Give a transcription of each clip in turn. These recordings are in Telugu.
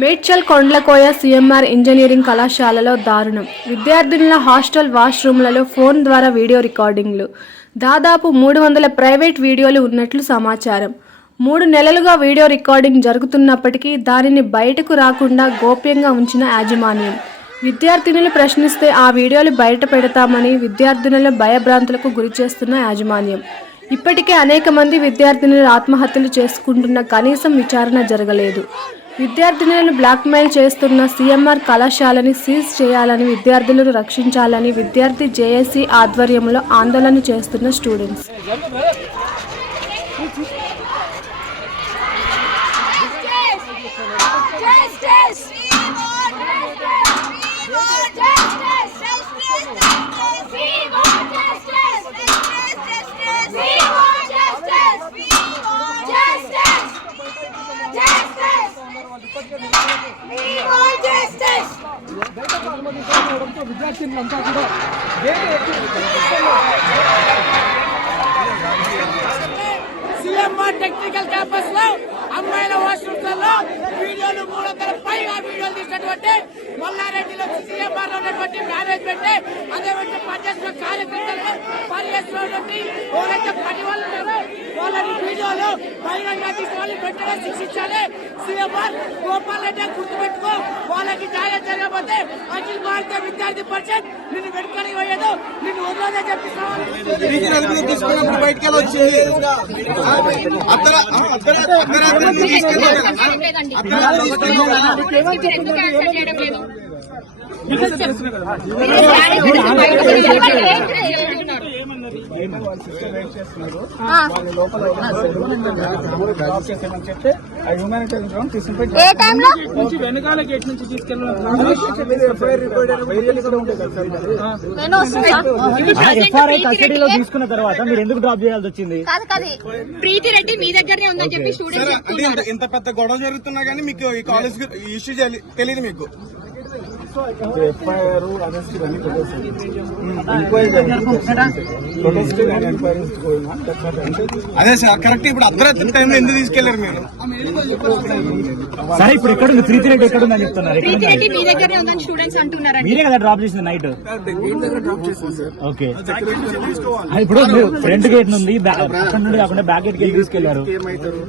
మేడ్చల్ కొండ్లకోయ సీఎంఆర్ ఇంజనీరింగ్ కళాశాలలో దారుణం. విద్యార్థినుల హాస్టల్ వాష్రూమ్లలో ఫోన్ ద్వారా వీడియో రికార్డింగ్లు. దాదాపు మూడు వందల ప్రైవేట్ వీడియోలు ఉన్నట్లు సమాచారం. మూడు నెలలుగా వీడియో రికార్డింగ్ జరుగుతున్నప్పటికీ దానిని బయటకు రాకుండా గోప్యంగా ఉంచిన యాజమాన్యం. విద్యార్థినులు ప్రశ్నిస్తే ఆ వీడియోలు బయట పెడతామని విద్యార్థినుల భయభ్రాంతులకు గురిచేస్తున్న యాజమాన్యం. ఇప్పటికే అనేక మంది విద్యార్థినులు ఆత్మహత్యలు చేసుకుంటున్న కనీసం విచారణ జరగలేదు. విద్యార్థినులను బ్లాక్మెయిల్ చేస్తున్న సీఎంఆర్ కళాశాలని సీజ్ చేయాలని విద్యార్థులను రక్షించాలని విద్యార్థి జేఏసీ ఆధ్వర్యంలో ఆందోళన చేస్తున్న స్టూడెంట్స్. విద్యార్థులంతా కూడా వేరే సిఎంఆర్ టెక్నికల్ క్యాంపస్లో అమ్మాయిల వాష్రూమ్లలో వీడియోలు మూడు వందల పైగా వీడియోలు తీసినటువంటి మల్లారెడ్డిలో సీఎంఆర్లో ఉన్నటువంటి మేనేజ్మెంట్ అదేవిధంగా పనిచేసిన కార్యకర్తలు పనిచేస్తున్నటువంటి ఎవరైతే పని వాళ్ళు ఉన్నారో వాళ్ళని వీడియోలు బహిరంగ తీసి వాళ్ళు వెంటనే శిక్షించాలి. సీఎంఆర్ గోపాల్ రెడ్డి గుర్తుపెట్టుకో వాళ్ళకి న్యాయం జరగకపోతే అఖిల భారత విద్యార్థి పరిషత్ నిన్ను వెనుకని పోయేదు నిన్ను వదలదే తీసుకున్నప్పుడు బయటికి వచ్చింది అర్ధరా- ఏ టైంలో నుంచి వెనకాల గేట్ నుంచి తీసుకెళ్ళిన నేను వస్తున్నా. ఎఫ్ఆర్ఐ కస్టడీలో తీసుకున్న తర్వాత మీరు ఎందుకు డ్రాప్ చేయాల్సి వచ్చింది? కాదు కాదు. ప్రీతి రెడ్డి మీ దగ్గరనే ఉందని చెప్పి అంటే ఇంత పెద్ద గొడవ జరుగుతున్నా కానీ మీకు ఈ కాలేజ్ ఇష్యూ తెలియదు మీకు. ఎఫ్ఐఆర్ అరెస్ట్ అదే సార్ కరెక్ట్ ఇప్పుడు అర్ధరాత్రి టైంలో ఎందుకు తీసుకెళ్ళారు మీరు? సరే ఇప్పుడు ఎక్కడ ఉంది ప్రీతి రెడ్డి ఎక్కడ ఉందని చెప్తున్నారు మీ ఉందని స్టూడెంట్స్ మీరే కదా డ్రాప్ చేసింది నైట్ గేట్ దగ్గర డ్రాప్ చేసాం సార్. ఓకే ఇప్పుడు ఫ్రంట్ గేట్ నుండి పక్కన నుండి కాకుండా బ్యాక్ గేట్కి తీసుకెళ్ళారు. ఏమైతారు?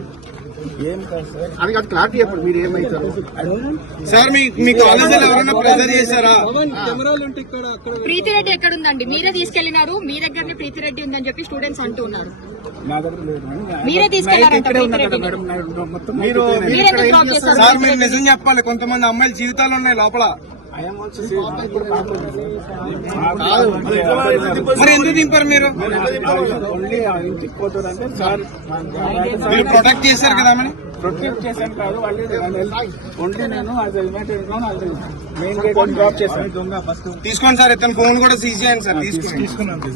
ఏం కాదు సార్. అది కాదు క్లారిటీ చెప్పండి మీరు ఏమైతారు? సార్ మీ కాలేజీలో ఎవరైనా ప్రెజర్ చేశారా? ప్రీతి రెడ్డి ఎక్కడ ఉందండి మీరే తీసుకెళ్ళినారు మీ దగ్గరనే ప్రీతి రెడ్డి ఉందని చెప్పి స్టూడెంట్స్ లేదు మేడం. మీరే మీరు నిజం చెప్పాలి కొంతమంది అమ్మాయిల జీవితాలు ఉన్నాయి లోపల. మరి ఎందుకు దింపారు మీరు? మీరు ప్రొటెక్ట్ చేశారు కదా ప్రొటెక్ట్ చేశాను కాదు ఓన్లీ నేను మెయిన్ గేట్ డ్రాప్ చేశాను. తీసుకోండి సార్ ఇతను ఫోన్ కూడా సీజ్ చేయండి సార్ తీసుకోండి.